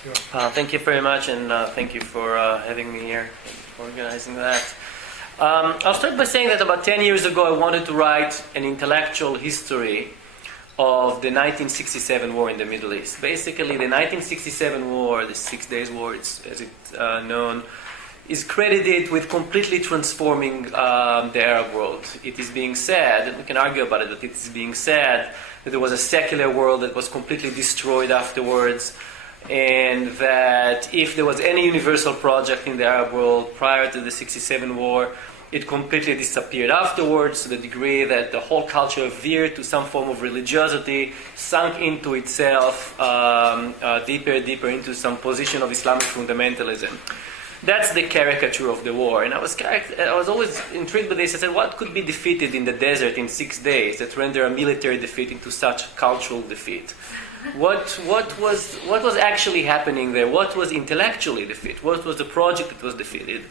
Thank you very much, and thank you for having me here and organizing that. I'll start by saying that about 10 years ago I wanted to write an intellectual history of the 1967 war in the Middle East. Basically, the 1967 war, the 6 Days War, as it's known, is credited with completely transforming the Arab world. It is being said, and we can argue about it, but it is being said that there was a secular world that was completely destroyed afterwards, and that if there was any universal project in the Arab world prior to the 67 war, it completely disappeared afterwards, to the degree that the whole culture veered to some form of religiosity, sunk into itself deeper and deeper into some position of Islamic fundamentalism. That's the caricature of the war. And I was always intrigued by this. I said, what could be defeated in the desert in 6 days that render a military defeat into such cultural defeat? What was actually happening there? What was intellectually defeat? What was the project that was defeated?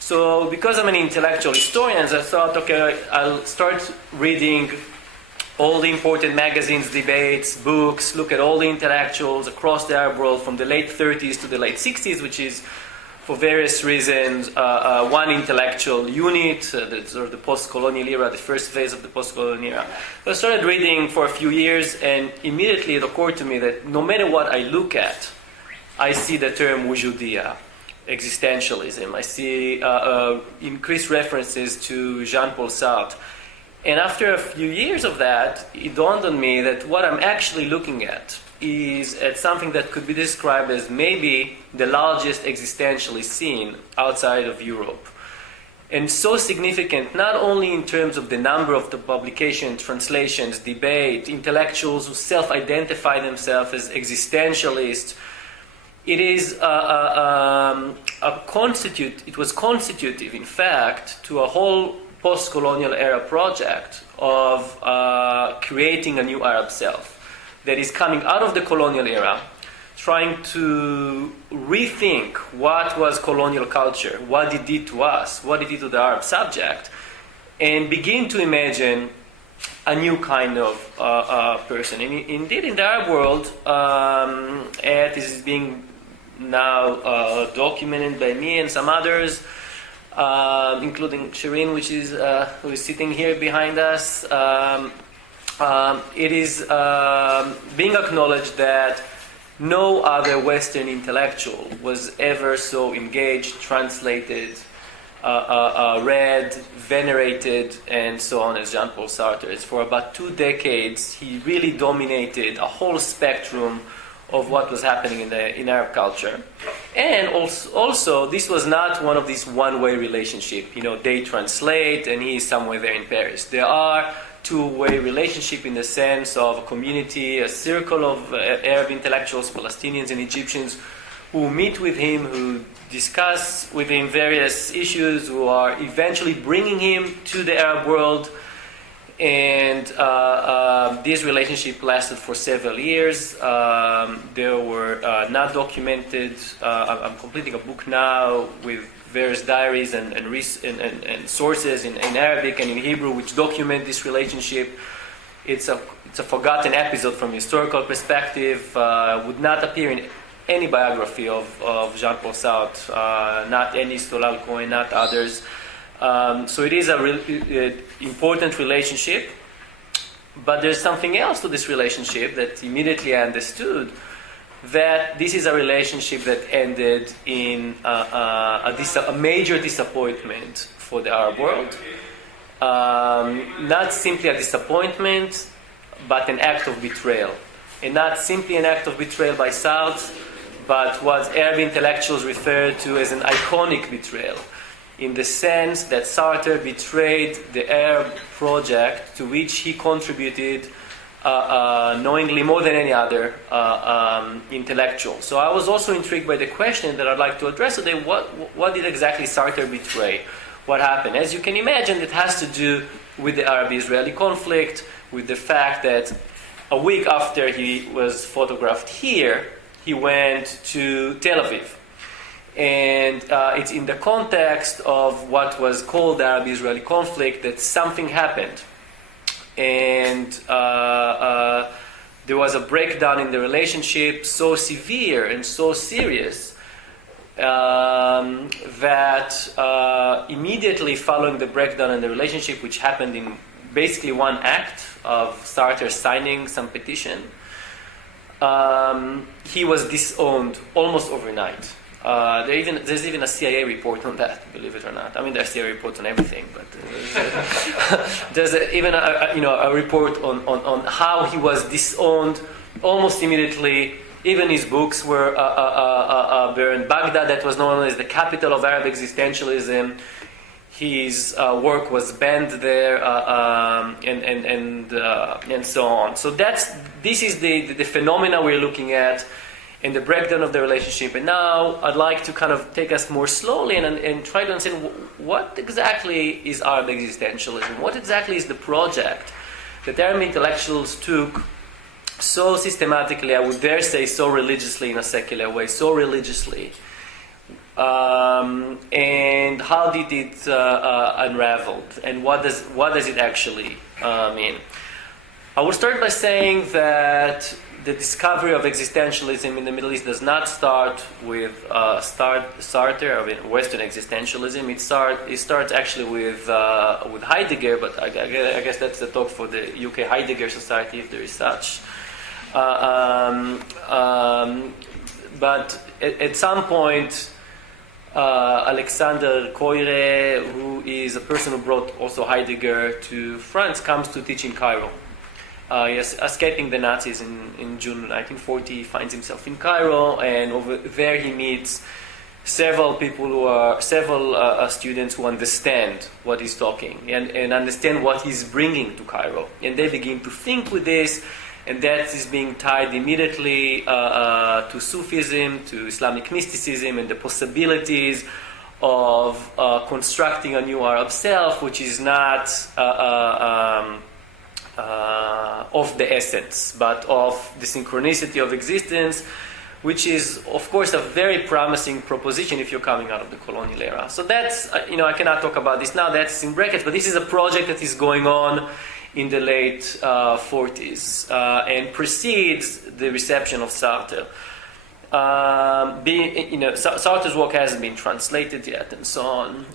So because I'm an intellectual historian, I thought, okay, I'll start reading all the important magazines, debates, books, look at all the intellectuals across the Arab world from the late 30s to the late 60s, which is, for various reasons, one intellectual unit, the post-colonial era, the first phase of the post-colonial era. So I started reading for a few years, and immediately it occurred to me that no matter what I look at, I see the term wujudiya, existentialism. I see increased references to Jean-Paul Sartre. And after a few years of that, it dawned on me that what I'm actually looking at is at something that could be described as maybe the largest existentialist scene outside of Europe. And so significant, not only in terms of the number of the publications, translations, debate, intellectuals who self-identify themselves as existentialists. It was constitutive, in fact, to a whole post-colonial era project of creating a new Arab self that is coming out of the colonial era, trying to rethink what was colonial culture, what it did to us, what it did to the Arab subject, and begin to imagine a new kind of person. And indeed, in the Arab world, this is being now documented by me and some others, including Shireen, who is sitting here behind us. It is being acknowledged that no other Western intellectual was ever so engaged, translated, read, venerated, and so on as Jean-Paul Sartre. For about 2 decades, he really dominated a whole spectrum of what was happening in Arab culture. And also, this was not one of these one-way relationship. They translate and he is somewhere there in Paris. There are two-way relationship in the sense of a community, a circle of Arab intellectuals, Palestinians and Egyptians, who meet with him, who discuss with him various issues, who are eventually bringing him to the Arab world. And this relationship lasted for several years. They were not documented. I'm completing a book now with various diaries and sources in Arabic and in Hebrew which document this relationship. It's a forgotten episode from a historical perspective. Would not appear in any biography of Jean-Paul Sartre, not any Stolal Cohen, not others. So it is a important relationship, but there's something else to this relationship that immediately I understood, that this is a relationship that ended in a major disappointment for the Arab world. Not simply a disappointment, but an act of betrayal. And not simply an act of betrayal by Sartre, but what Arab intellectuals refer to as an iconic betrayal, in the sense that Sartre betrayed the Arab project to which he contributed knowingly more than any other intellectual. So I was also intrigued by the question that I'd like to address today. What did exactly Sartre betray? What happened? As you can imagine, it has to do with the Arab-Israeli conflict, with the fact that a week after he was photographed here, he went to Tel Aviv. And it's in the context of what was called the Arab-Israeli conflict that something happened. And there was a breakdown in the relationship so severe and so serious that immediately following the breakdown in the relationship, which happened in basically one act of Sarter signing some petition, he was disowned almost overnight. There's even a CIA report on that, believe it or not. I mean, there's CIA reports on everything, but there's even a report on how he was disowned almost immediately. Even his books were burned. Baghdad, that was known as the capital of Arab existentialism, his work was banned there, and so on. So this is the phenomena we're looking at, and the breakdown of the relationship. And now I'd like to kind of take us more slowly and try to understand what exactly is Arab existentialism. What exactly is the project that Arab intellectuals took so systematically, I would dare say so religiously in a secular way, so religiously. And how did it unravel? And what does it actually mean? I will start by saying that the discovery of existentialism in the Middle East does not start with Sartre, I mean Western existentialism. It starts actually with Heidegger, but I guess that's the talk for the UK Heidegger Society, if there is such. But at some point, Alexander Koire, who is a person who brought also Heidegger to France, comes to teach in Cairo. Yes, escaping the Nazis in June 1940, he finds himself in Cairo, and over there he meets several students who understand what he's talking and understand what he's bringing to Cairo, and they begin to think with this, and that is being tied immediately to Sufism, to Islamic mysticism, and the possibilities of constructing a new Arab self, which is not of the essence, but of the synchronicity of existence, which is, of course, a very promising proposition if you're coming out of the colonial era. So that's, I cannot talk about this now, that's in brackets, but this is a project that is going on in the late 40s and precedes the reception of Sartre. Sartre's work hasn't been translated yet, and so on.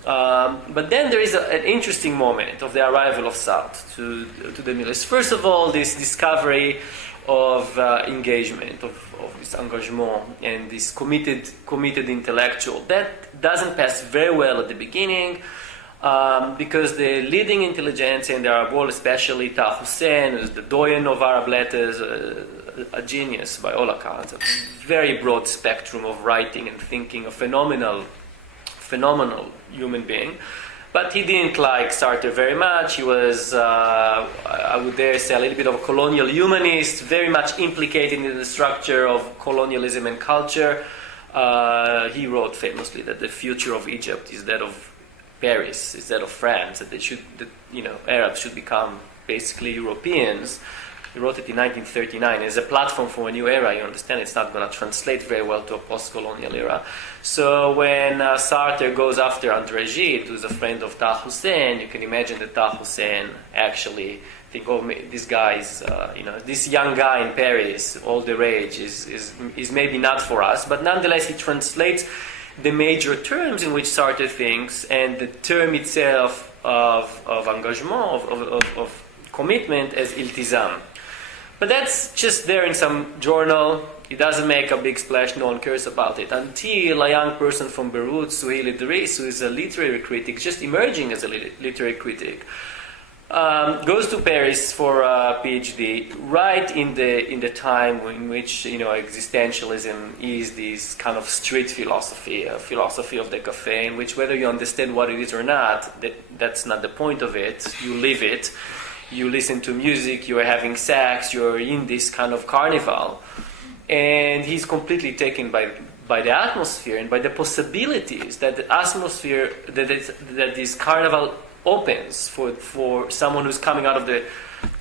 But then there is an interesting moment of the arrival of Sartre to the Middle East. First of all, this discovery of engagement, of this engagement, and this committed intellectual. That doesn't pass very well at the beginning, because the leading intelligentsia in the Arab world, especially Taha Hussein, who's the doyen of Arab letters, a genius by all accounts, a very broad spectrum of writing and thinking, a phenomenal human being. But he didn't like Sartre very much. He was, I would dare say, a little bit of a colonial humanist, very much implicated in the structure of colonialism and culture. He wrote famously that the future of Egypt is that of Paris, is that of France, that Arabs should become basically Europeans. He wrote it in 1939 as a platform for a new era. You understand, it's not going to translate very well to a post-colonial era. So when Sartre goes after André Gide, who's a friend of Taha Hussein, you can imagine that Taha Hussein actually think, oh, this guy is, this young guy in Paris, all the rage, is maybe not for us. But nonetheless, he translates the major terms in which Sartre thinks, and the term itself of engagement, of commitment, as iltizam. But that's just there in some journal. It doesn't make a big splash. No one cares about it until a young person from Beirut, Suhail Idris, who is a literary critic, just emerging as a literary critic, goes to Paris for a PhD right in the time in which existentialism is this kind of street philosophy, a philosophy of the cafe, in which whether you understand what it is or not, that's not the point of it. You live it. You listen to music, you are having sex, you're in this kind of carnival. And he's completely taken by the atmosphere and by the possibilities that the atmosphere, that this carnival opens for someone who's coming out of the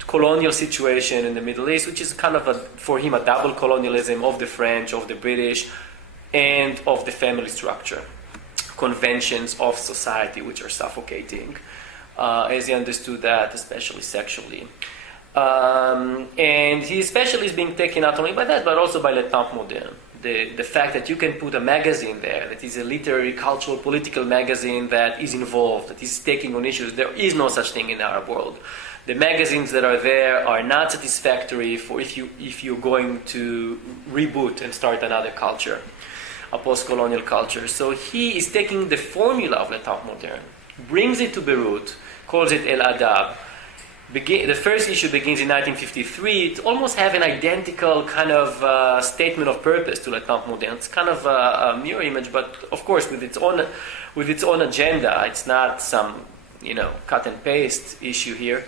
colonial situation in the Middle East, which is kind of, for him, a double colonialism of the French, of the British, and of the family structure. Conventions of society which are suffocating. As he understood that, especially sexually. And he especially is being taken not only by that, but also by Le Temps Moderne. The fact that you can put a magazine there that is a literary, cultural, political magazine that is involved, that is taking on issues. There is no such thing in the Arab world. The magazines that are there are not satisfactory for if you're going to reboot and start another culture, a post-colonial culture. So he is taking the formula of Le Temps Moderne, brings it to Beirut, calls it El Adab. The first issue begins in 1953. It almost have an identical kind of statement of purpose to Le Temps Moderne. It's kind of a mirror image, but of course with its own agenda. It's not some cut and paste issue here.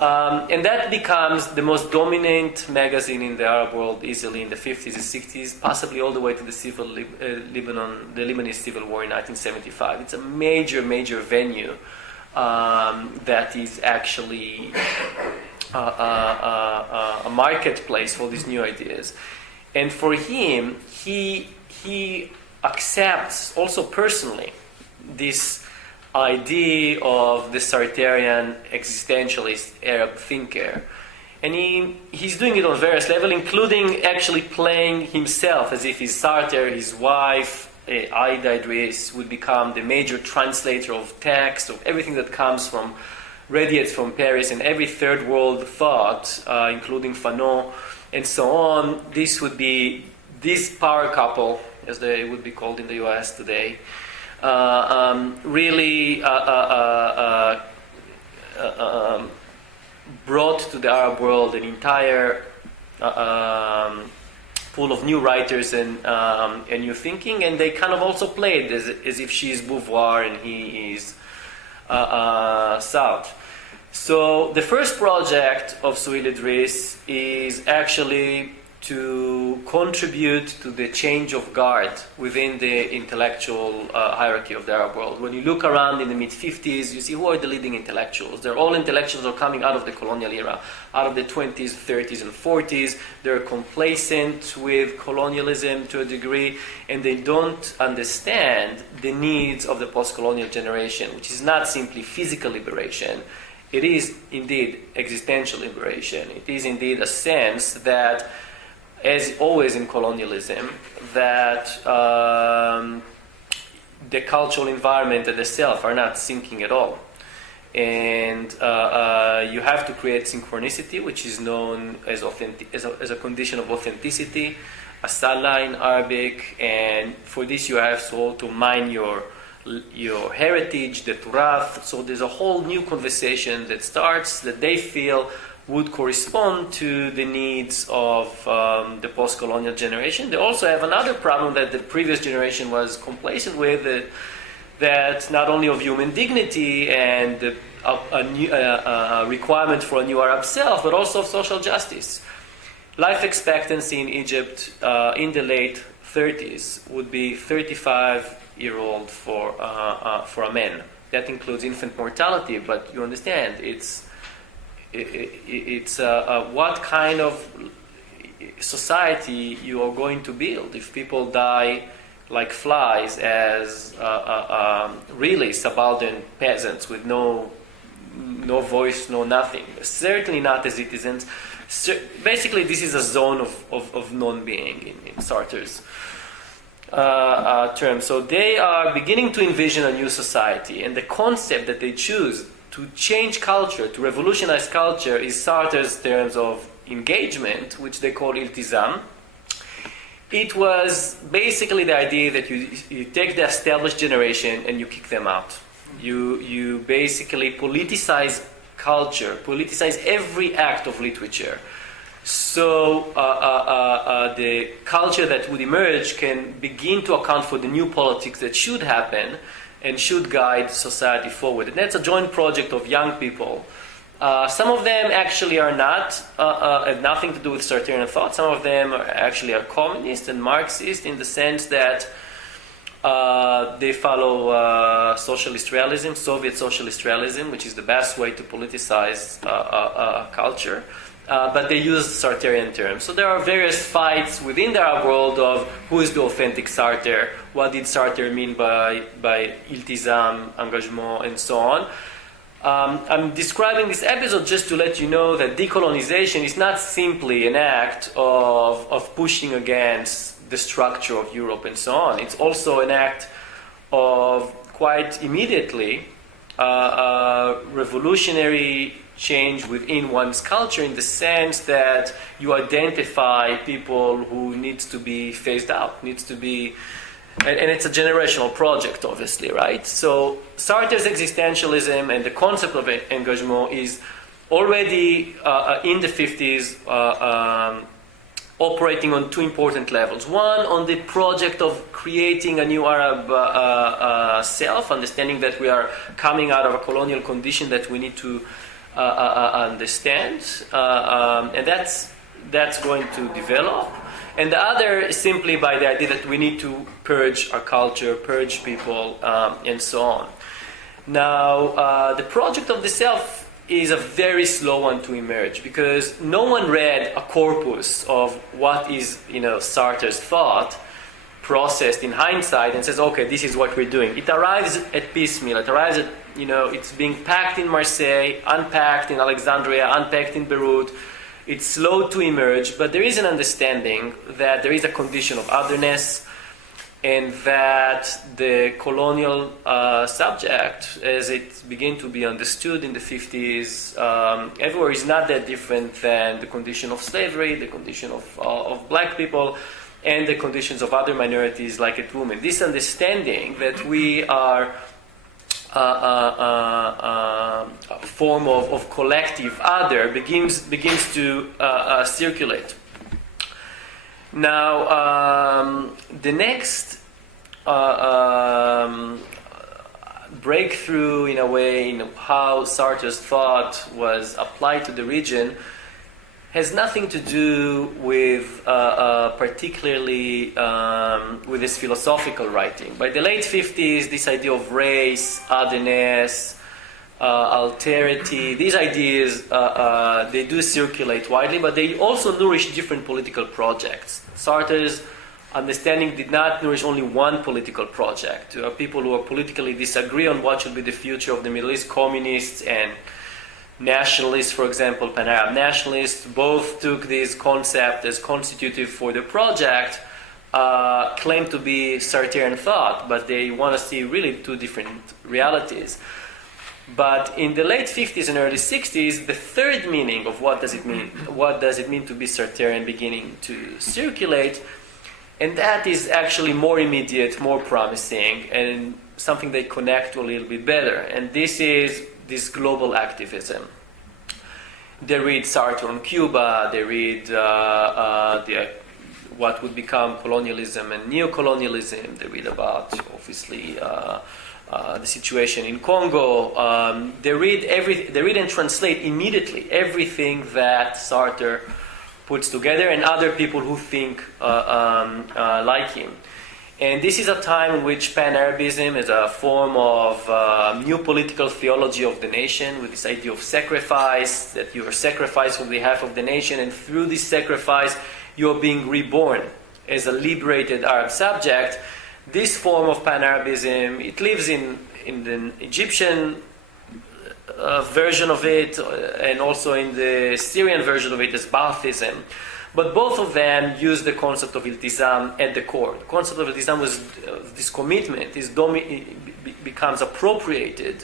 And that becomes the most dominant magazine in the Arab world easily in the 50s and 60s, possibly all the way to the Lebanese civil war in 1975. It's a major, major venue that is actually a marketplace for these new ideas. And for him, he accepts also personally this idea of the Sarterian existentialist Arab thinker. And he's doing it on various levels, including actually playing himself as if he's Sarter, his wife, Aida Idris, would become the major translator of text, of everything that radiates from Paris and every third world thought, including Fanon and so on. This would be this power couple, as they would be called in the US today, really brought to the Arab world an entire pool of new writers and new thinking, and they kind of also played as if she is Beauvoir and he is Sartre. So the first project of Souheil Idriss is actually to contribute to the change of guard within the intellectual hierarchy of the Arab world. When you look around in the mid-50s, you see who are the leading intellectuals. They're all intellectuals who are coming out of the colonial era, out of the 20s, 30s, and 40s. They're complacent with colonialism to a degree, and they don't understand the needs of the post-colonial generation, which is not simply physical liberation. It is indeed existential liberation. It is indeed a sense that, as always in colonialism, that the cultural environment and the self are not syncing at all. And you have to create synchronicity, which is known as a condition of authenticity, asala in Arabic, and for this you have to mine your heritage, the turath. So there's a whole new conversation that starts that they feel would correspond to the needs of the post-colonial generation. They also have another problem that the previous generation was complacent with, that not only of human dignity and a requirement for a new Arab self, but also of social justice. Life expectancy in Egypt in the late 30s would be 35-year-old for a man. That includes infant mortality, but you understand, it's what kind of society you are going to build if people die like flies as really subaltern peasants with no voice, no nothing. Certainly not as citizens. Basically, this is a zone of non-being in Sarter's term. So they are beginning to envision a new society, and the concept that they choose to change culture, to revolutionize culture, is Sarter's terms of engagement, which they call iltizam. It was basically the idea that you take the established generation and you kick them out. You basically politicize culture, politicize every act of literature. So the culture that would emerge can begin to account for the new politics that should happen and should guide society forward. And that's a joint project of young people. Some of them actually are not, have nothing to do with Sarterian thought. Some of them are communist and Marxist in the sense that they follow socialist realism, Soviet socialist realism, which is the best way to politicize culture. But they use Sarterian terms. So there are various fights within the Arab world of who is the authentic Sarter, what did Sarter mean by iltizam, engagement, and so on. I'm describing this episode just to let you know that decolonization is not simply an act of pushing against the structure of Europe and so on. It's also an act of quite immediately revolutionary change within one's culture, in the sense that you identify people who needs to be phased out, needs to be, and it's a generational project, obviously, right? So Sartre's existentialism and the concept of engagement is already in the 50s operating on two important levels. One, on the project of creating a new Arab self, understanding that we are coming out of a colonial condition that we need to understand, and that's going to develop. And the other is simply by the idea that we need to purge our culture, purge people, and so on. Now, the project of the self is a very slow one to emerge, because no one read a corpus of what is, Sartre's thought processed in hindsight and says, okay, this is what we're doing. It arrives at piecemeal. It arrives at, it's being packed in Marseille, unpacked in Alexandria, unpacked in Beirut. It's slow to emerge, but there is an understanding that there is a condition of otherness, and that the colonial subject, as it began to be understood in the 50s, everywhere, is not that different than the condition of slavery, the condition of black people, and the conditions of other minorities like at women. This understanding that we are a form of collective other begins to circulate. Now, the next breakthrough, in a way, in how Sartre's thought was applied to the region has nothing to do with particularly with his philosophical writing. By the late 50s, this idea of race, otherness, alterity, these ideas, they do circulate widely, but they also nourish different political projects. Sartre's understanding did not nourish only one political project. People who politically disagree on what should be the future of the Middle East, communists and nationalists, for example, Pan-Arab nationalists, both took this concept as constitutive for the project, claim to be Sartrean thought, but they want to see really two different realities. But in the late 50s and early 60s, the third meaning of what does it mean to be Sartrean beginning to circulate, and that is actually more immediate, more promising, and something they connect to a little bit better. And this is this global activism. They read Sartre on Cuba, they read what would become colonialism and neo-colonialism, they read about, obviously, the situation in Congo. They read and translate immediately everything that Sartre puts together, and other people who think like him. And this is a time in which Pan-Arabism is a form of new political theology of the nation, with this idea of sacrifice, that you are sacrificed on behalf of the nation, and through this sacrifice you are being reborn as a liberated Arab subject. This form of Pan-Arabism, it lives in the Egyptian version of it, and also in the Syrian version of it as Baathism. But both of them use the concept of iltizam at the core. The concept of iltizam was this commitment becomes appropriated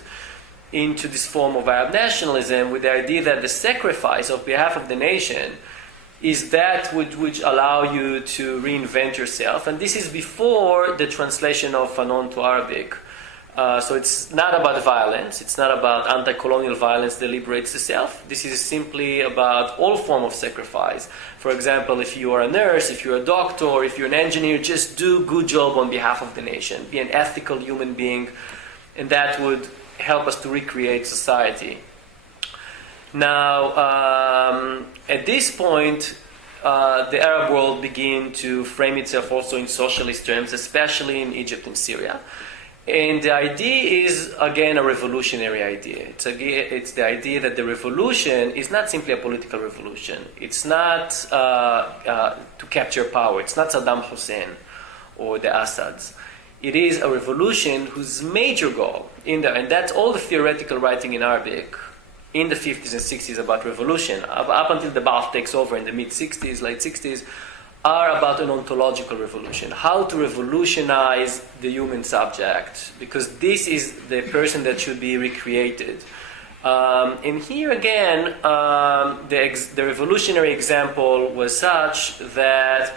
into this form of Arab nationalism, with the idea that the sacrifice on behalf of the nation is that which allow you to reinvent yourself. And this is before the translation of Fanon to Arabic. So it's not about violence, it's not about anti-colonial violence that liberates the self. This is simply about all form of sacrifice. For example, if you are a nurse, if you're a doctor, or if you're an engineer, just do a good job on behalf of the nation. Be an ethical human being, and that would help us to recreate society. Now, at this point, the Arab world began to frame itself also in socialist terms, especially in Egypt and Syria. And the idea is, again, a revolutionary idea. It's the idea that the revolution is not simply a political revolution. It's not to capture power. It's not Saddam Hussein or the Assads. it is a revolution whose major goal in there, and that's all the theoretical writing in Arabic in the 50s and 60s about revolution, up until the Ba'ath takes over in the mid-60s, late 60s, are about an ontological revolution, how to revolutionize the human subject, because this is the person that should be recreated. And here again, the revolutionary example was such that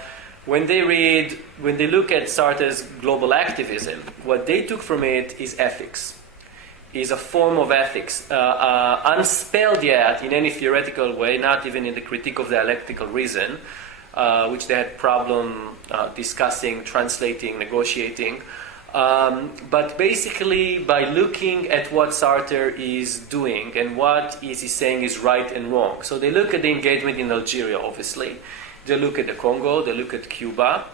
when they look at Sarter's global activism, what they took from it is ethics, is a form of ethics, unspelled yet in any theoretical way, not even in the critique of dialectical reason, which they had problem discussing, translating, negotiating. But basically, by looking at what Sarter is doing and what is he saying is right and wrong. So they look at the engagement in Algeria, obviously. They look at the Congo, they look at Cuba,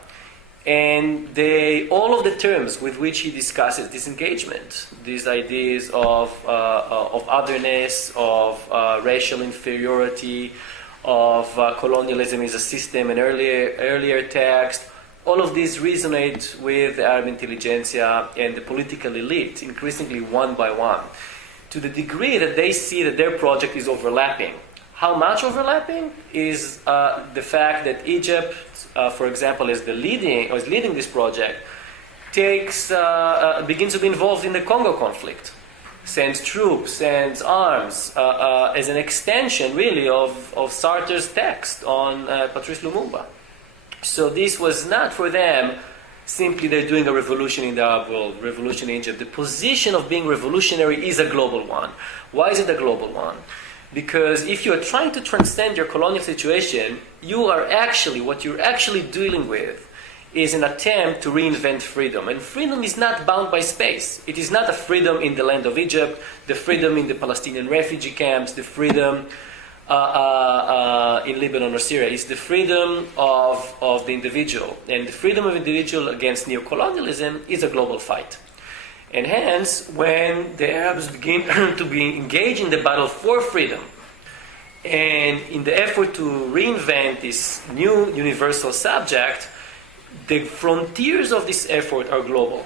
and all of the terms with which he discusses this engagement, these ideas of otherness, of racial inferiority, of colonialism as a system, an earlier text, all of these resonate with the Arab intelligentsia and the political elite, increasingly one by one, to the degree that they see that their project is overlapping. How much overlapping is the fact that Egypt, for example, is leading this project, begins to be involved in the Congo conflict, sends troops, sends arms, as an extension, really, of Sarter's text on Patrice Lumumba. So this was not for them simply they're doing a revolution in the Arab world, revolution in Egypt. The position of being revolutionary is a global one. Why is it a global one? Because if you are trying to transcend your colonial situation, what you're actually dealing with is an attempt to reinvent freedom. And freedom is not bound by space. It is not a freedom in the land of Egypt, the freedom in the Palestinian refugee camps, the freedom in Lebanon or Syria. It's the freedom of the individual. And the freedom of the individual against neocolonialism is a global fight. And hence, when the Arabs begin to be engaged in the battle for freedom, and in the effort to reinvent this new universal subject, the frontiers of this effort are global.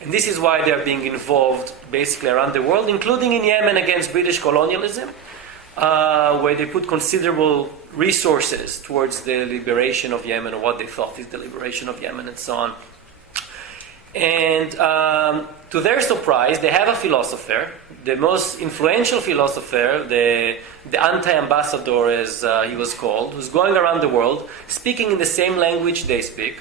And this is why they are being involved basically around the world, including in Yemen against British colonialism, where they put considerable resources towards the liberation of Yemen, or what they thought is the liberation of Yemen, and so on. And to their surprise, they have a philosopher, the most influential philosopher, the anti-ambassador, as he was called, who's going around the world, speaking in the same language they speak,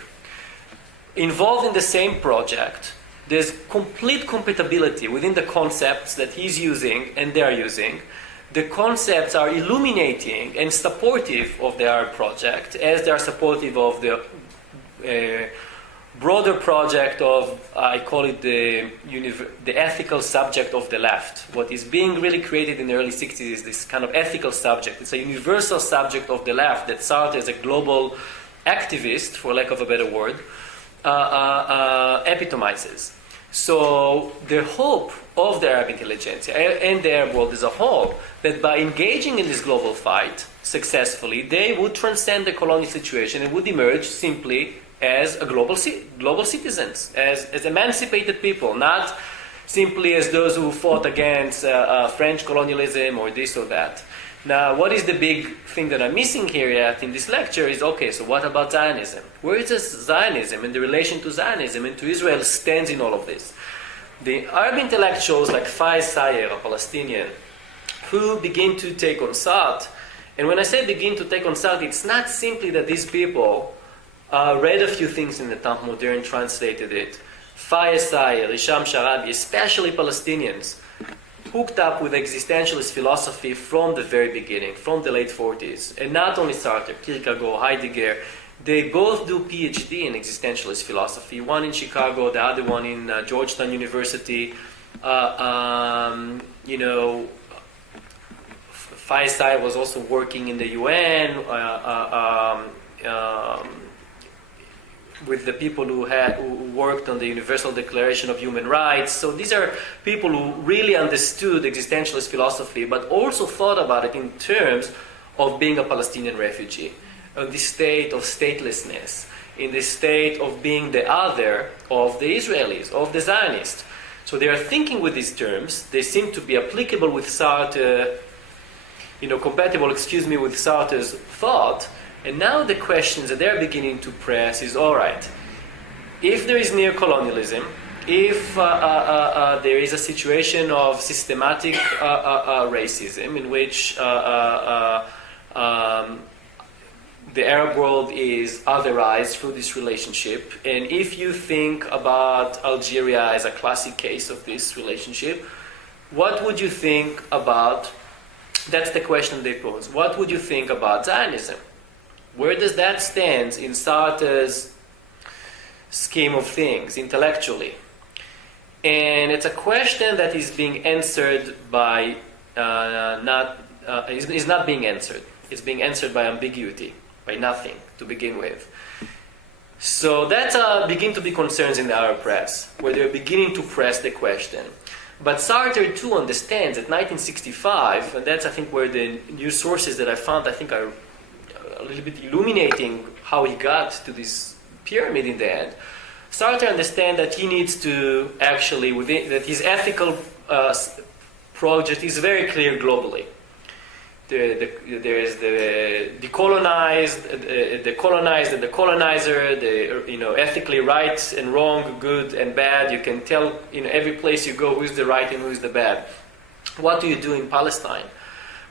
involved in the same project. There's complete compatibility within the concepts that he's using and they're using. The concepts are illuminating and supportive of the Arab project, as they are supportive of the broader project of, I call it the ethical subject of the left. What is being really created in the early 60s is this kind of ethical subject. It's a universal subject of the left that Sartre, as a global activist, for lack of a better word, epitomizes. So the hope of the Arab intelligentsia and the Arab world as a whole, that by engaging in this global fight successfully, they would transcend the colonial situation and would emerge simply as a global citizens, as emancipated people, not simply as those who fought against French colonialism or this or that. Now, what is the big thing that I'm missing here yet in this lecture is, okay, so what about Zionism? Where is Zionism and the relation to Zionism and to Israel stands in all of this? The Arab intellectuals like Fayez Sayer, a Palestinian, who begin to take on Sartre, and when I say begin to take on Sartre, it's not simply that these people read a few things in the Temps Moderne, translated it. Fayez Sayer, Hisham Sharabi, especially Palestinians, hooked up with existentialist philosophy from the very beginning, from the late 40s. And not only Sartre, Kierkegaard, Heidegger, they both do PhD in existentialist philosophy, one in Chicago, the other one in Georgetown University. Fayez Sayer was also working in the UN, with the people who worked on the Universal Declaration of Human Rights. So these are people who really understood existentialist philosophy, but also thought about it in terms of being a Palestinian refugee, of the state of statelessness, in the state of being the other of the Israelis, of the Zionists. So they are thinking with these terms. They seem to be applicable with Sartre, compatible, with Sartre's thought. And now the questions that they're beginning to press is, all right, if there is neocolonialism, if there is a situation of systematic racism in which the Arab world is otherized through this relationship, and if you think about Algeria as a classic case of this relationship, what would you think about, that's the question they pose, what would you think about Zionism? Where does that stand in Sartre's scheme of things, intellectually? And it's a question that is being answered by, is not being answered. It's being answered by ambiguity, by nothing to begin with. So that's begin to be concerns in the Arab press, where they're beginning to press the question. But Sartre too understands that 1965, and that's I think where the news sources that I found I think are a little bit illuminating how he got to this pyramid in the end. Sartre understands that he needs to actually, that his ethical project is very clear globally. There is the decolonized, the colonized and the colonizer, the ethically right and wrong, good and bad. You can tell in every place you go who's the right and who's the bad. What do you do in Palestine?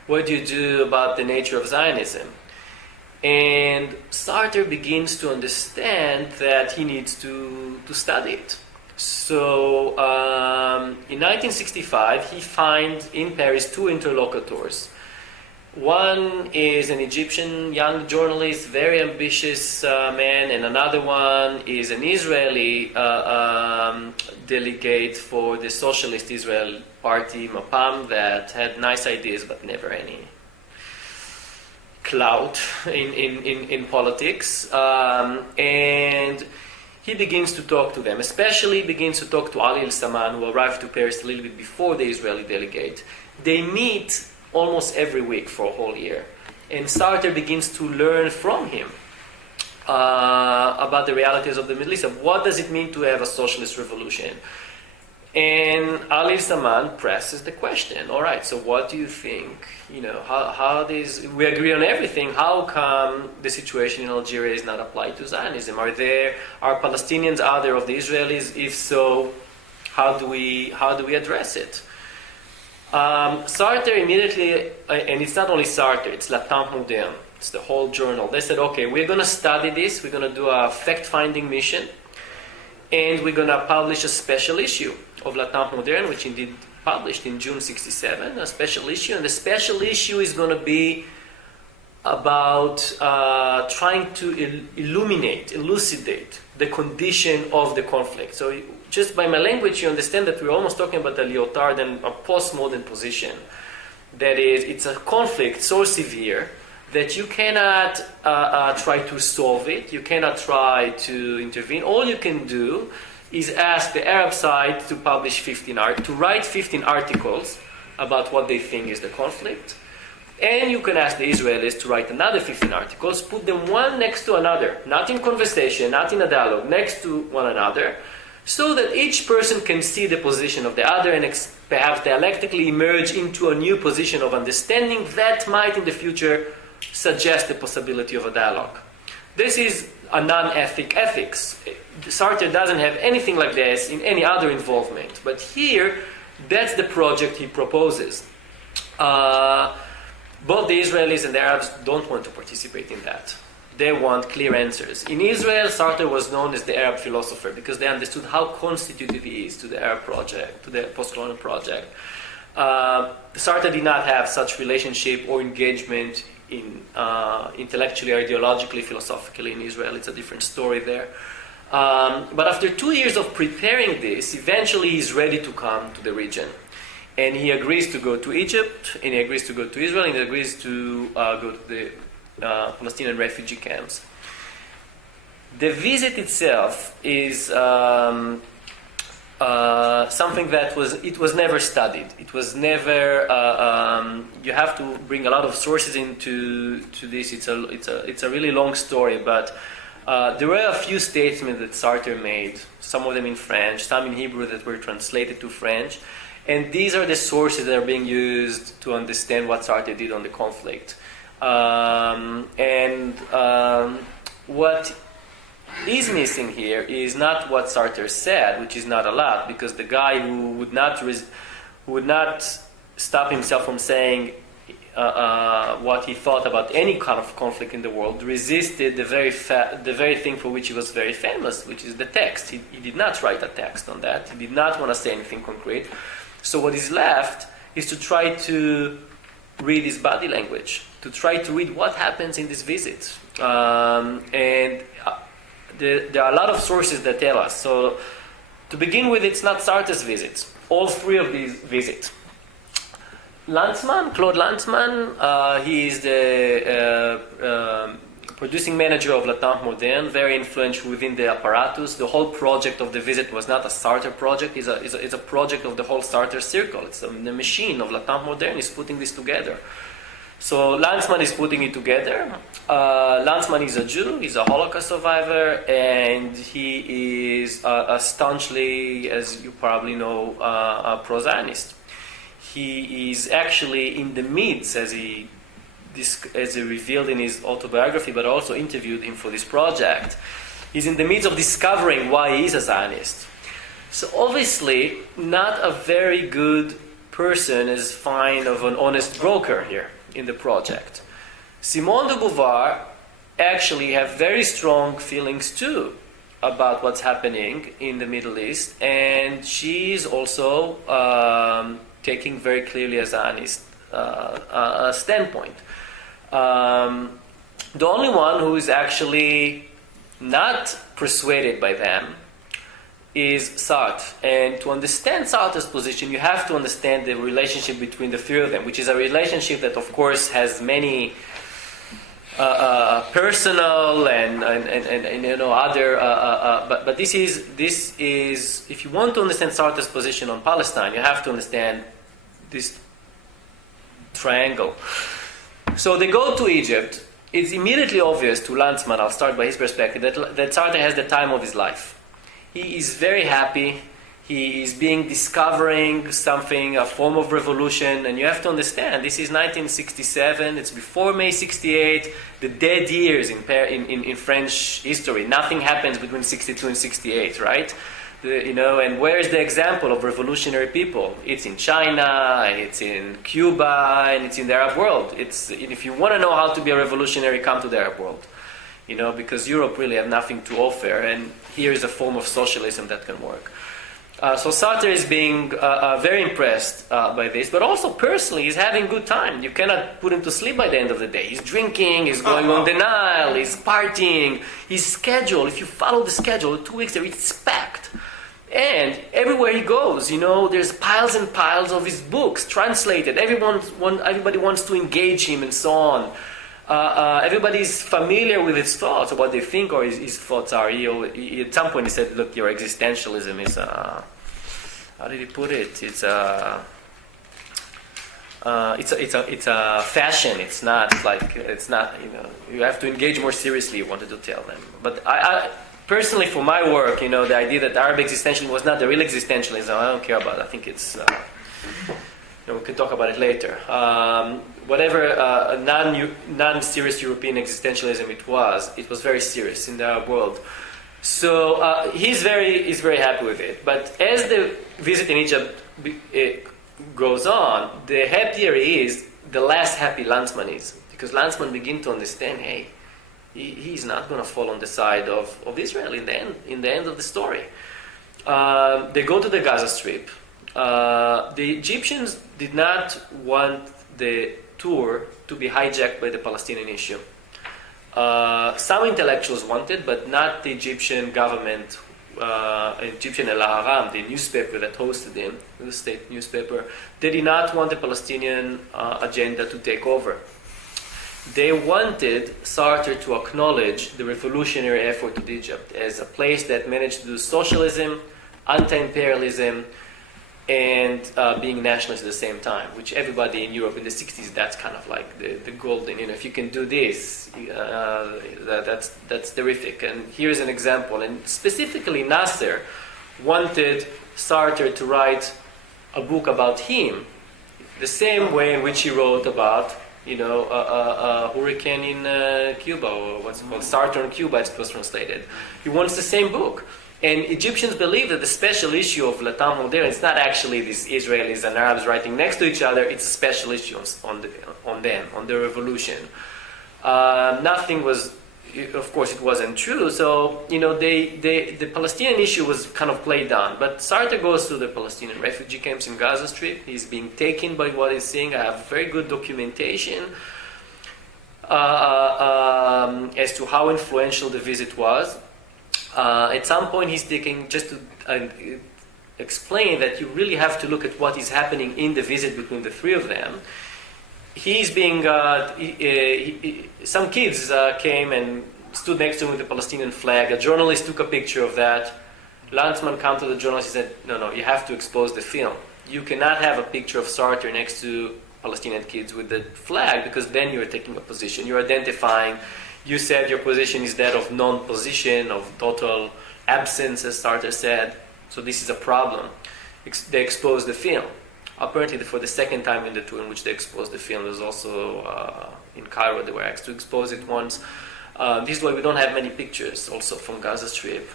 What do you do about the nature of Zionism? And Sartre begins to understand that he needs to study it. So in 1965, he finds in Paris two interlocutors. One is an Egyptian young journalist, very ambitious man, and another one is an Israeli delegate for the Socialist Israel Party, Mapam, that had nice ideas but never any clout in politics. And he begins to talk to them, especially begins to talk to Ali El-Saman, who arrived to Paris a little bit before the Israeli delegate. They meet almost every week for a whole year. And Sartre begins to learn from him about the realities of the Middle East, of what does it mean to have a socialist revolution. And Ali Saman presses the question, all right, so what do you think? How this, we agree on everything, how come the situation in Algeria is not applied to Zionism? Are Palestinians other of the Israelis? If so, how do we address it? Sartre immediately, and it's not only Sartre, it's Le Temps Moderne, it's the whole journal. They said, okay, we're going to study this, we're going to do a fact-finding mission, and we're going to publish a special issue of Le Temps Moderne, which indeed published in June 1967, a special issue, and the special issue is going to be about trying to elucidate the condition of the conflict. So just by my language, you understand that we're almost talking about a Lyotard and a postmodern position. That is, it's a conflict so severe that you cannot try to solve it, you cannot try to intervene. All you can do is ask the Arab side to write 15 articles about what they think is the conflict. And you can ask the Israelis to write another 15 articles, put them one next to another, not in conversation, not in a dialogue, next to one another, so that each person can see the position of the other and perhaps dialectically emerge into a new position of understanding that might in the future suggest the possibility of a dialogue. This is a non-ethic ethics. Sartre doesn't have anything like this in any other involvement, but here, that's the project he proposes. Both the Israelis and the Arabs don't want to participate in that. They want clear answers. In Israel, Sartre was known as the Arab philosopher because they understood how constitutive he is to the Arab project, to the post-colonial project. Sartre did not have such relationship or engagement in intellectually, ideologically, philosophically in Israel. It's a different story there. But after 2 years of preparing this, eventually he's ready to come to the region. And he agrees to go to Egypt, and he agrees to go to Israel, and he agrees to go to the Palestinian refugee camps. The visit itself is something that was never studied. It was never. You have to bring a lot of sources into this. It's a really long story, but There were a few statements that Sartre made, some of them in French, some in Hebrew that were translated to French. And these are the sources that are being used to understand what Sartre did on the conflict. What is missing here is not what Sartre said, which is not a lot, because the guy who would not stop himself from saying what he thought about any kind of conflict in the world resisted the very thing for which he was very famous, which is the text. He did not write a text on that. He did not want to say anything concrete. So what is left is to try to read his body language, to try to read what happens in this visit. There are a lot of sources that tell us. So to begin with, it's not Sartre's visits. All three of these visits. Claude Lanzmann, he is the producing manager of Le Temps Moderne, very influential within the apparatus. The whole project of the visit was not a Sartre project, it's a project of the whole Sartre circle. It's the machine of Le Temps Moderne is putting this together. So Lanzmann is putting it together. Lanzmann is a Jew, he's a Holocaust survivor, and he is a staunchly, as you probably know, a pro-Zionist. He is actually in the midst, as he revealed in his autobiography, but also interviewed him for this project. He's in the midst of discovering why he is a Zionist. So obviously, not a very good person as fine of an honest broker here in the project. Simone de Beauvoir actually have very strong feelings too about what's happening in the Middle East, and she is also taking very clearly a Zionist standpoint. The only one who is actually not persuaded by them is Sartre. And to understand Sartre's position, you have to understand the relationship between the three of them, which is a relationship that, of course, has many personal and other. But this is if you want to understand Sartre's position on Palestine, you have to understand this triangle. So they go to Egypt. It's immediately obvious to Lanzmann, I'll start by his perspective, that Sartre has the time of his life. He is very happy. He is discovering something, a form of revolution, and you have to understand, this is 1967, it's before May 68, the dead years in French history. Nothing happens between 62 and 68, right? And where is the example of revolutionary people? It's in China, and it's in Cuba, and it's in the Arab world. If you want to know how to be a revolutionary, come to the Arab world. Because Europe really have nothing to offer, and here is a form of socialism that can work. So Sartre is being very impressed by this, but also personally he's having a good time. You cannot put him to sleep by the end of the day. He's drinking, he's going on the Nile, he's partying. His schedule, if you follow the schedule, 2 weeks there, it's packed. And everywhere he goes, there's piles and piles of his books translated. Everybody wants to engage him and so on. Everybody's familiar with his thoughts, or what they think, or his thoughts are. At some point he said, "Look, your existentialism is how did he put it? It's a fashion. It's not. You have to engage more seriously." He wanted to tell them. But I personally, for my work, the idea that Arab existentialism was not the real existentialism, I don't care about. I think it's. We can talk about it later. Whatever non-serious European existentialism it was very serious in the Arab world. So he's very happy with it. But as the visit in Egypt goes on, the happier he is, the less happy Lanzmann is. Because Lanzmann begins to understand, hey, he's not going to fall on the side of Israel in the end of the story. They go to the Gaza Strip. The Egyptians did not want the tour to be hijacked by the Palestinian issue. Some intellectuals wanted, but not the Egyptian government, Egyptian El Haram, the newspaper that hosted him, the state newspaper. They did not want the Palestinian agenda to take over. They wanted Sartre to acknowledge the revolutionary effort of Egypt as a place that managed to do socialism, anti-imperialism, and being nationalist at the same time, which everybody in Europe in the 60s, that's kind of like the golden, if you can do this, that's terrific. And here's an example. And specifically Nasser wanted Sartre to write a book about him, the same way in which he wrote about, a hurricane in Cuba, or what's it called, Sartre in Cuba, as it was translated. He wants the same book. And Egyptians believe that the special issue of Le Temps Moderne is not actually these Israelis and Arabs writing next to each other, it's a special issue on them, on the revolution. Nothing was, of course it wasn't true, so, the Palestinian issue was kind of played down. But Sartre goes to the Palestinian refugee camps in Gaza Strip, he's being taken by what he's seeing. I have very good documentation as to how influential the visit was. At some point he's taking, just to explain that you really have to look at what is happening in the visit between the three of them. He's being, some kids came and stood next to him with the Palestinian flag. A journalist took a picture of that. Lanzmann came to the journalist and said, no, you have to expose the film. You cannot have a picture of Sartre next to Palestinian kids with the flag, because then you're taking a position. You're identifying. You said your position is that of non-position, of total absence, as Sartre said. So this is a problem. They exposed the film. Apparently, for the second time in the tour in which they exposed the film, there's also in Cairo, they were asked to expose it once. This is why we don't have many pictures also from Gaza Strip.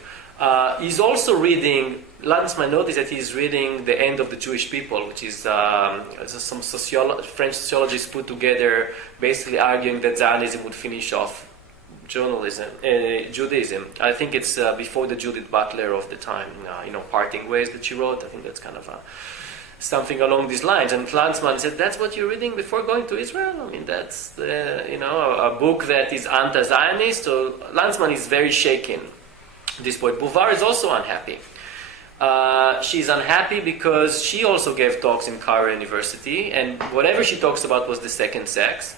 He's also reading, Lanzmann noticed that he's reading The End of the Jewish People, which is some French sociologists put together, basically arguing that Zionism would finish off Judaism. I think it's before the Judith Butler of the time, Parting Ways that she wrote. I think that's kind of something along these lines. And Lanzmann said, that's what you're reading before going to Israel? I mean, that's, a book that is anti-Zionist. So Lanzmann is very shaken at this point. Bouvard is also unhappy. She's unhappy because she also gave talks in Cairo University, and whatever she talks about was the second sex.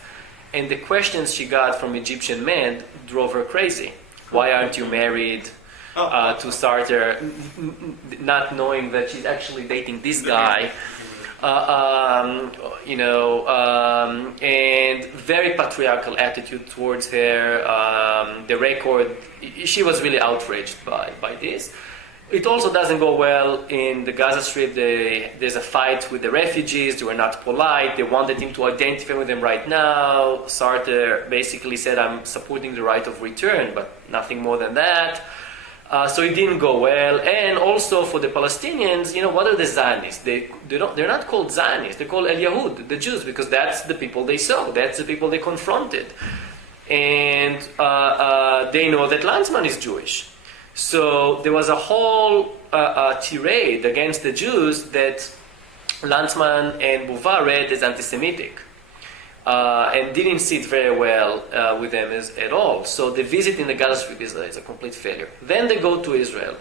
And the questions she got from Egyptian men drove her crazy. Why aren't you married to Sartre, not knowing that she's actually dating this guy? And very patriarchal attitude towards her. The record, she was really outraged by this. It also doesn't go well in the Gaza Strip. There's a fight with the refugees. They were not polite. They wanted him to identify with them right now. Sartre basically said, I'm supporting the right of return, but nothing more than that. So it didn't go well. And also for the Palestinians, what are the Zionists? They're not called Zionists. They're called El Yahud, the Jews, because that's the people they saw. That's the people they confronted. And they know that Lanzmann is Jewish. So there was a whole tirade against the Jews that Lanzmann and Bouvard read as anti-Semitic, and didn't sit very well with them at all. So the visit in the Gaza Strip is a complete failure. Then they go to Israel.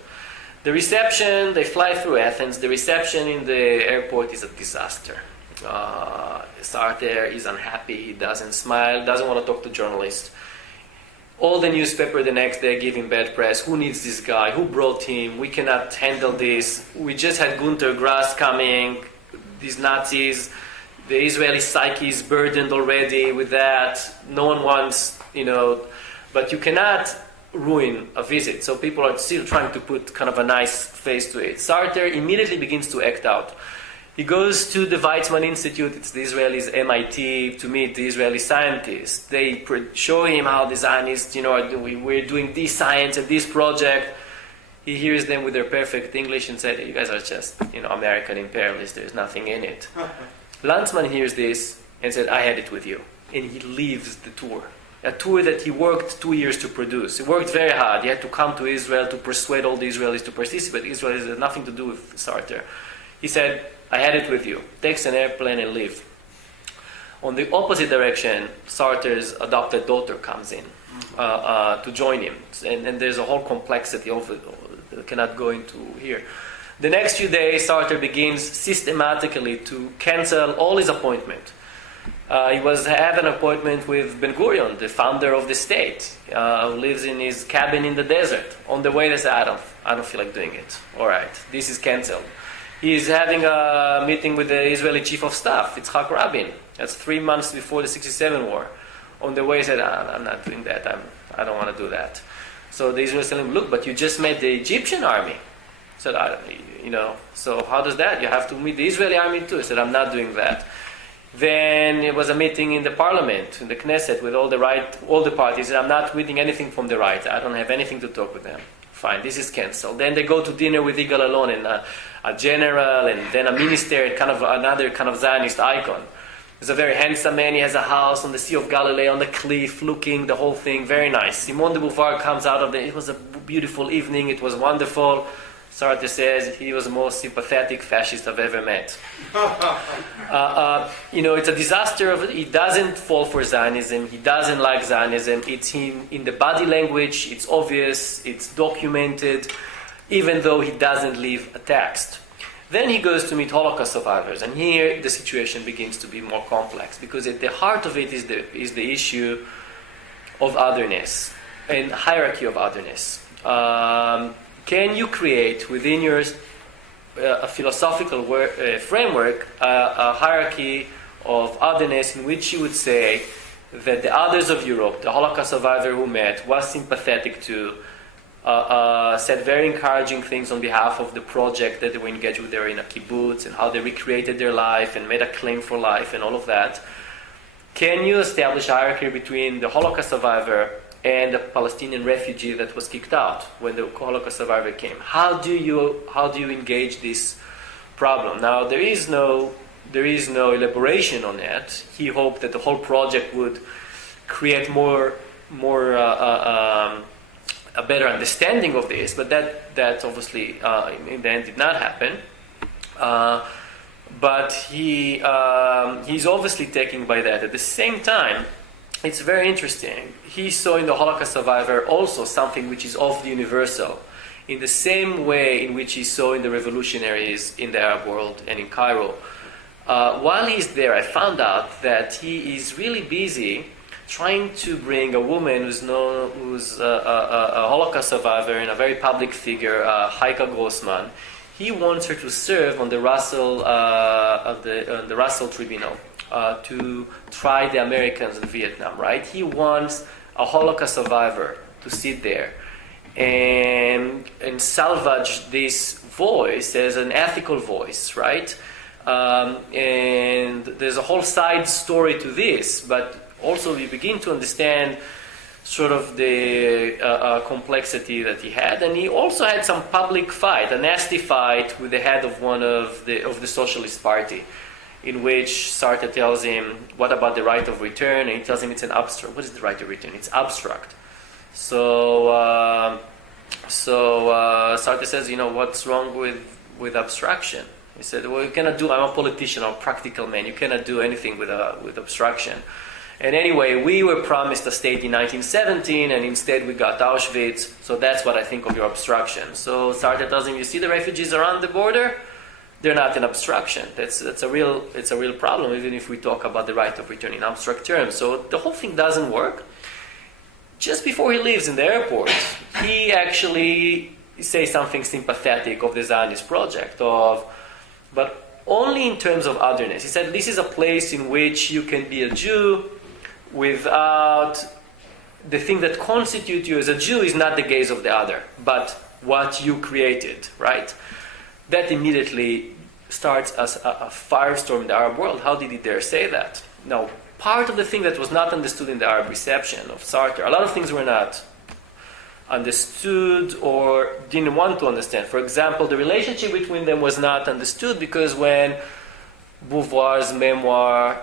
The reception, they fly through Athens. The reception in the airport is a disaster. Sartre is unhappy. He doesn't smile, doesn't want to talk to journalists. All the newspaper the next day give him bad press. Who needs this guy? Who brought him? We cannot handle this. We just had Günter Grass coming. These Nazis. The Israeli psyche is burdened already with that. No one wants, but you cannot ruin a visit. So people are still trying to put kind of a nice face to it. Sartre immediately begins to act out. He goes to the Weizmann Institute, it's the Israelis' MIT, to meet the Israeli scientists. They show him how the Zionists, we're doing this science and this project. He hears them with their perfect English and said, you guys are just, American imperialists, there's nothing in it. Lanzmann hears this and said, I had it with you. And he leaves the tour. A tour that he worked 2 years to produce. He worked very hard. He had to come to Israel to persuade all the Israelis to participate. Israel had nothing to do with Sartre. He said, I had it with you. Takes an airplane and leaves. On the opposite direction, Sartre's adopted daughter comes in to join him. And there's a whole complexity of it that I cannot go into here. The next few days, Sartre begins systematically to cancel all his appointments. He had an appointment with Ben Gurion, the founder of the state, who lives in his cabin in the desert. On the way, they said, I don't feel like doing it. All right, this is cancelled. He's having a meeting with the Israeli chief of staff, Yitzhak Rabin. That's 3 months before the 67 war. On the way, he said, I'm not doing that. I don't want to do that. So the Israelis tell him, look, but you just met the Egyptian army. He said, so how does that? You have to meet the Israeli army too. He said, I'm not doing that. Then it was a meeting in the parliament, in the Knesset, with all the parties. I'm not reading anything from the right. I don't have anything to talk with them. Fine, this is cancelled. Then they go to dinner with Yigal Allon and a general, and then a minister, and kind of another kind of Zionist icon. He's a very handsome man. He has a house on the Sea of Galilee, on the cliff, looking, the whole thing, very nice. Simone de Beauvoir comes out of it was a beautiful evening. It was wonderful. Sartre says he was the most sympathetic fascist I've ever met. It's a disaster. He doesn't fall for Zionism. He doesn't like Zionism. It's in the body language. It's obvious. It's documented, even though he doesn't leave a text. Then he goes to meet Holocaust survivors, and here the situation begins to be more complex, because at the heart of it is the issue of otherness and hierarchy of otherness. Can you create within yours a philosophical framework, a hierarchy of otherness in which you would say that the others of Europe, the Holocaust survivor who met, was sympathetic to, said very encouraging things on behalf of the project that they were engaged with there in a kibbutz, and how they recreated their life and made a claim for life and all of that? Can you establish a hierarchy between the Holocaust survivor and the Palestinian refugee that was kicked out when the Holocaust survivor came? How do you engage this problem? Now there is no elaboration on that. He hoped that the whole project would create a better understanding of this, but that obviously in the end did not happen. But he's obviously taken by that. At the same time, it's very interesting. He saw in the Holocaust survivor also something which is of the universal, in the same way in which he saw in the revolutionaries in the Arab world and in Cairo. While he's there, I found out that he is really busy trying to bring a woman who's a Holocaust survivor and a very public figure, Heike Grossman. He wants her to serve on the Russell Tribunal. To try the Americans in Vietnam, right? He wants a Holocaust survivor to sit there and salvage this voice as an ethical voice, right? And there's a whole side story to this, but also we begin to understand sort of the complexity that he had, and he also had some public fight, a nasty fight with the head of one of the Socialist Party, in which Sartre tells him, what about the right of return? And he tells him it's an abstract. What is the right of return? It's abstract. So Sartre says, what's wrong with abstraction? He said, well, you cannot do, I'm a politician, I'm a practical man, you cannot do anything with abstraction. And anyway, we were promised a state in 1917, and instead we got Auschwitz, so that's what I think of your abstraction. So Sartre tells him, you see the refugees around the border? They're not an abstraction. It's a real problem, even if we talk about the right of return in abstract terms. So the whole thing doesn't work. Just before he leaves in the airport, he actually says something sympathetic of the Zionist project, but only in terms of otherness. He said, this is a place in which you can be a Jew without the thing that constitutes you as a Jew is not the gaze of the other, but what you created, right? That immediately starts as a firestorm in the Arab world. How did he dare say that? Now, part of the thing that was not understood in the Arab reception of Sartre, a lot of things were not understood or didn't want to understand. For example, the relationship between them was not understood because when Beauvoir's memoir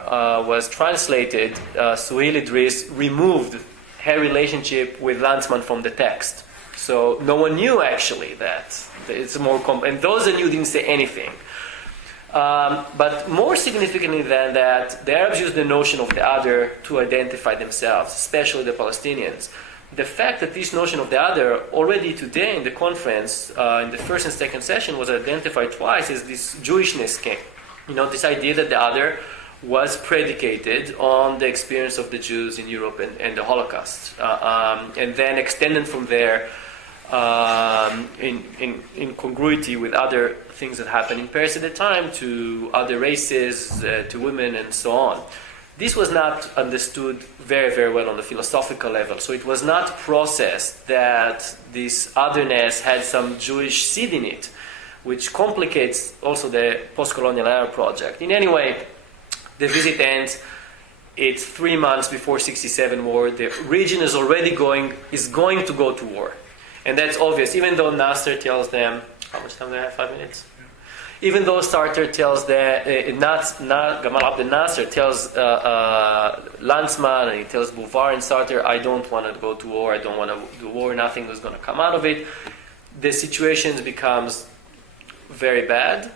was translated, Suhail Idris removed her relationship with Lanzmann from the text. So no one knew actually that. It's more and those that knew didn't say anything. But more significantly than that, the Arabs used the notion of the other to identify themselves, especially the Palestinians. The fact that this notion of the other already today in the conference, in the first and second session, was identified twice as this Jewishness came. This idea that the other was predicated on the experience of the Jews in Europe and the Holocaust. And then extended from there in congruity with other things that happened in Paris at the time, to other races, to women, and so on. This was not understood very, very well on the philosophical level. So it was not processed that this otherness had some Jewish seed in it, which complicates also the post-colonial era project. In any way, the visit ends. It's 3 months before 67 war. The region is already going to go to war. And that's obvious, even though Nasser tells them, how much time do I have? 5 minutes? Even though Sarter tells Gamal Abdel Nasser tells Lanzmann, and he tells Bouvard and Sarter, I don't want to go to war, I don't want to do war, nothing is going to come out of it. The situation becomes very bad.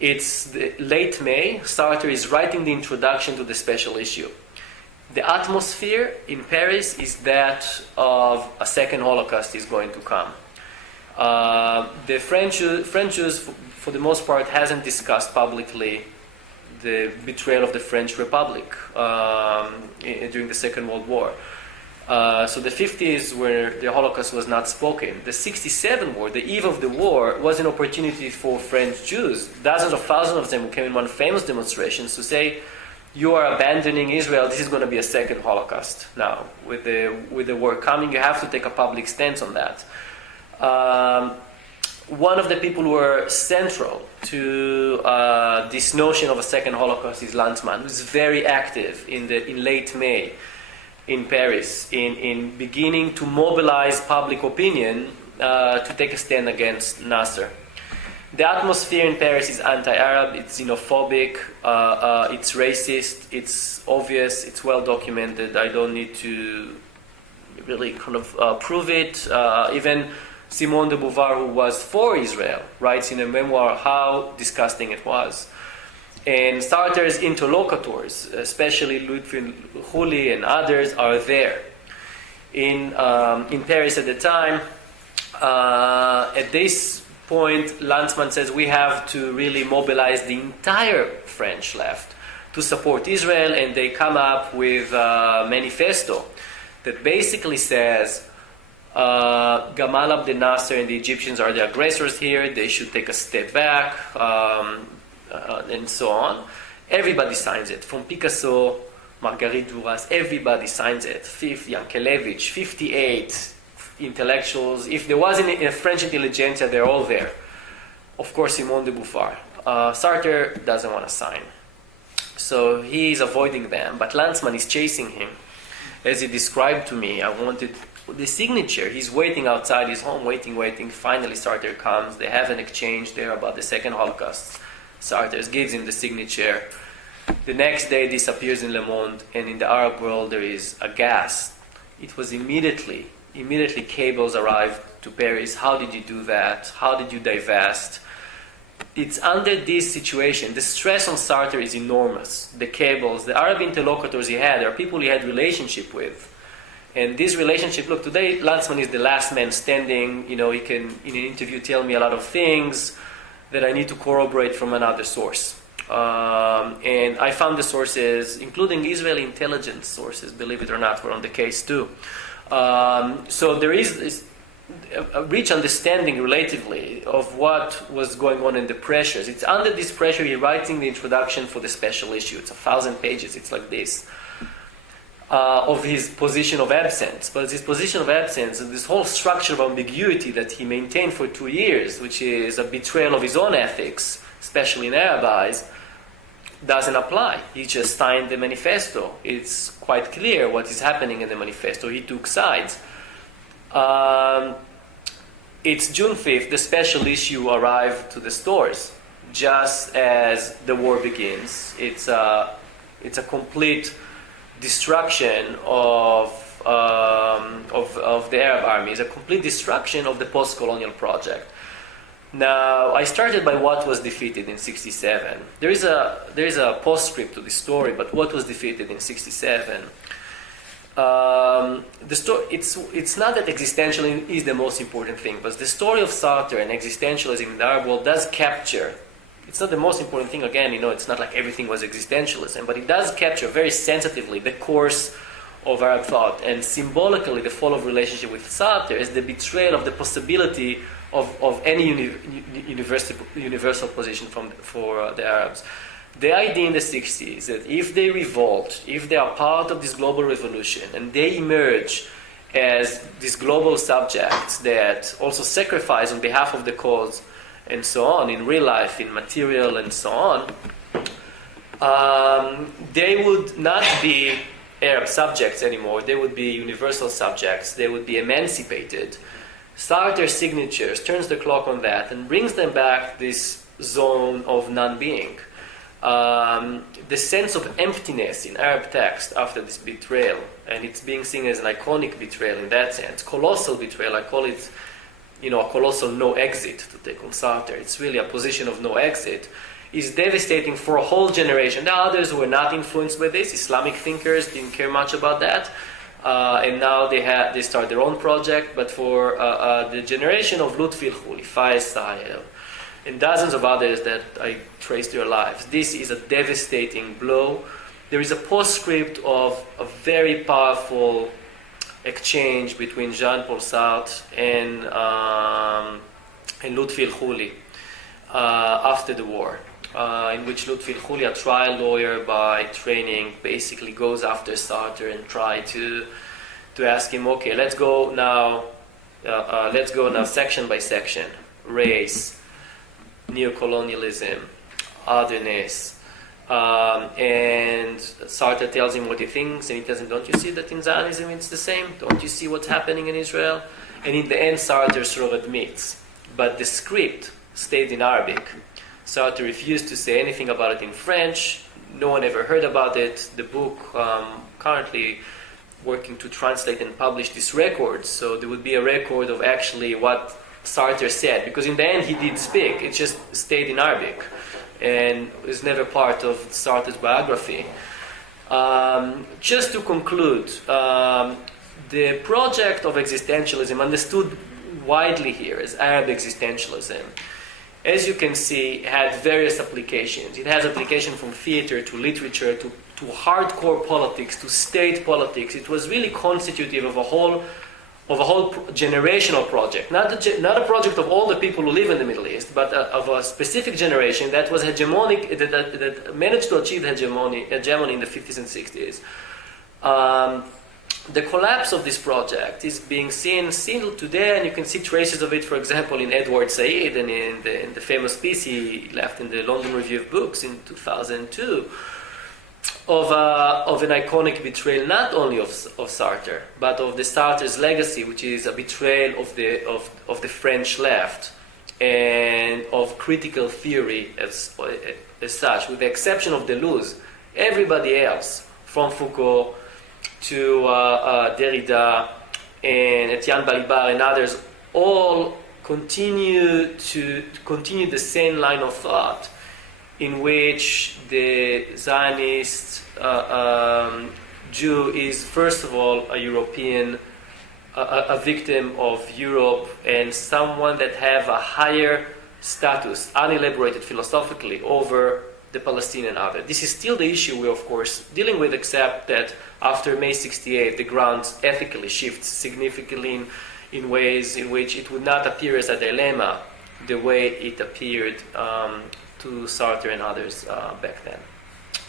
It's late May. Sarter is writing the introduction to the special issue. The atmosphere in Paris is that of a second Holocaust is going to come. The French Jews, for the most part, hasn't discussed publicly the betrayal of the French Republic during the Second World War. So the 50s, where the Holocaust was not spoken. The 67 war, the eve of the war, was an opportunity for French Jews, dozens of thousands of them who came in one famous demonstrations to say, you are abandoning Israel, this is going to be a second Holocaust now. With the war coming, you have to take a public stance on that. One of the people who were central to this notion of a second Holocaust is Lanzmann, who's very active in late May in Paris, in beginning to mobilize public opinion to take a stand against Nasser. The atmosphere in Paris is anti-Arab, it's xenophobic, it's racist, it's obvious, it's well documented. I don't need to really kind of prove it. Even Simone de Beauvoir, who was for Israel, writes in a memoir how disgusting it was. And Sarter's interlocutors, especially Ludwig Huli and others, are there. In Paris at the time, at this point, Lanzmann says we have to really mobilize the entire French left to support Israel, and they come up with a manifesto that basically says Gamal Abdel Nasser and the Egyptians are the aggressors here, they should take a step back, and so on. Everybody signs it, from Picasso, Marguerite Duras, everybody signs it. Yankelevich, 58 intellectuals. If there was a French intelligentsia, they're all there. Of course, Simone de Beauvoir. Sartre doesn't want to sign. So he's avoiding them, but Lanzmann is chasing him. As he described to me, I wanted the signature. He's waiting outside his home, waiting. Finally, Sartre comes. They have an exchange there about the second Holocaust. Sartre gives him the signature. The next day, this appears in Le Monde, and in the Arab world, there is a gasp. It was immediately cables arrived to Paris. How did you do that? How did you divest? It's under this situation. The stress on Sartre is enormous. The cables, the Arab interlocutors he had, are people he had relationship with. And this relationship, look, today Lanzmann is the last man standing. You know, he can, in an interview, tell me a lot of things that I need to corroborate from another source. And I found the sources, including Israeli intelligence sources, believe it or not, were on the case too. So there is a rich understanding, relatively, of what was going on in the pressures. It's under this pressure he writing the introduction for the special issue. It's 1,000 pages. It's like this. Of his position of absence. But his position of absence and this whole structure of ambiguity that he maintained for 2 years, which is a betrayal of his own ethics, especially in Arab eyes, doesn't apply. He just signed the manifesto. It's quite clear what is happening in the manifesto. He took sides. It's June 5th, the special issue arrived to the stores just as the war begins. It's a complete destruction of the Arab army. It's a complete destruction of the post-colonial project. Now, I started by what was defeated in 67. There is a postscript to the story, but what was defeated in 67? It's not that existentialism is the most important thing, but the story of Sartre and existentialism in the Arab world does capture. It's not the most important thing. Again, it's not like everything was existentialism, but it does capture very sensitively the course of Arab thought, and symbolically the fall of relationship with Sartre is the betrayal of the possibility of any universal position for the Arabs. The idea in the 60s that if they revolt, if they are part of this global revolution, and they emerge as these global subjects that also sacrifice on behalf of the cause and so on, in real life, in material and so on, they would not be Arab subjects anymore. They would be universal subjects. They would be emancipated. Sartre's signatures turns the clock on that and brings them back this zone of non-being. The sense of emptiness in Arab text after this betrayal, and it's being seen as an iconic betrayal in that sense, colossal betrayal. I call it, a colossal no exit to take on Sartre. It's really a position of no exit. Is devastating for a whole generation. There are others who were not influenced by this. Islamic thinkers didn't care much about that, and now they start their own project. But for the generation of Lutfi al-Khuli, Faiz Sahel, and dozens of others that I traced their lives, this is a devastating blow. There is a postscript of a very powerful exchange between Jean-Paul Sartre and Lutfi al-Khuli after the war. In which Lutfi al-Khuli, a trial lawyer by training, basically goes after Sartre and try to ask him, okay, let's go now section by section, race, neocolonialism, otherness, and Sartre tells him what he thinks, and he tells him, don't you see that in Zionism it's the same? Don't you see what's happening in Israel? And in the end, Sartre sort of admits, but the script stayed in Arabic. Sartre refused to say anything about it in French. No one ever heard about it. The book currently working to translate and publish these records. So there would be a record of actually what Sartre said. Because in the end he did speak. It just stayed in Arabic. And was never part of Sartre's biography. Just to conclude, the project of existentialism, understood widely here as Arab existentialism, as you can see, had various applications. It has application from theater to literature to hardcore politics to state politics. It was really constitutive of a whole generational project, not a project of all the people who live in the Middle East, but of a specific generation that was hegemonic, that managed to achieve hegemony in the 50s and 60s. The collapse of this project is being seen still today, and you can see traces of it, for example, in Edward Said and in the famous piece he left in the London Review of Books in 2002 of an iconic betrayal, not only of Sartre, but of the Sartre's legacy, which is a betrayal of the French left and of critical theory as such, with the exception of Deleuze. Everybody else, from Foucault to Derrida and Etienne Balibar and others, all continue the same line of thought in which the Zionist Jew is, first of all, a European, a victim of Europe, and someone that have a higher status, unelaborated philosophically, over the Palestinian other. This is still the issue we're, of course, dealing with, except that after May 68, the ground ethically shifts significantly in ways in which it would not appear as a dilemma the way it appeared to Sartre and others back then.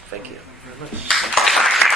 Thank you. Thank you very much.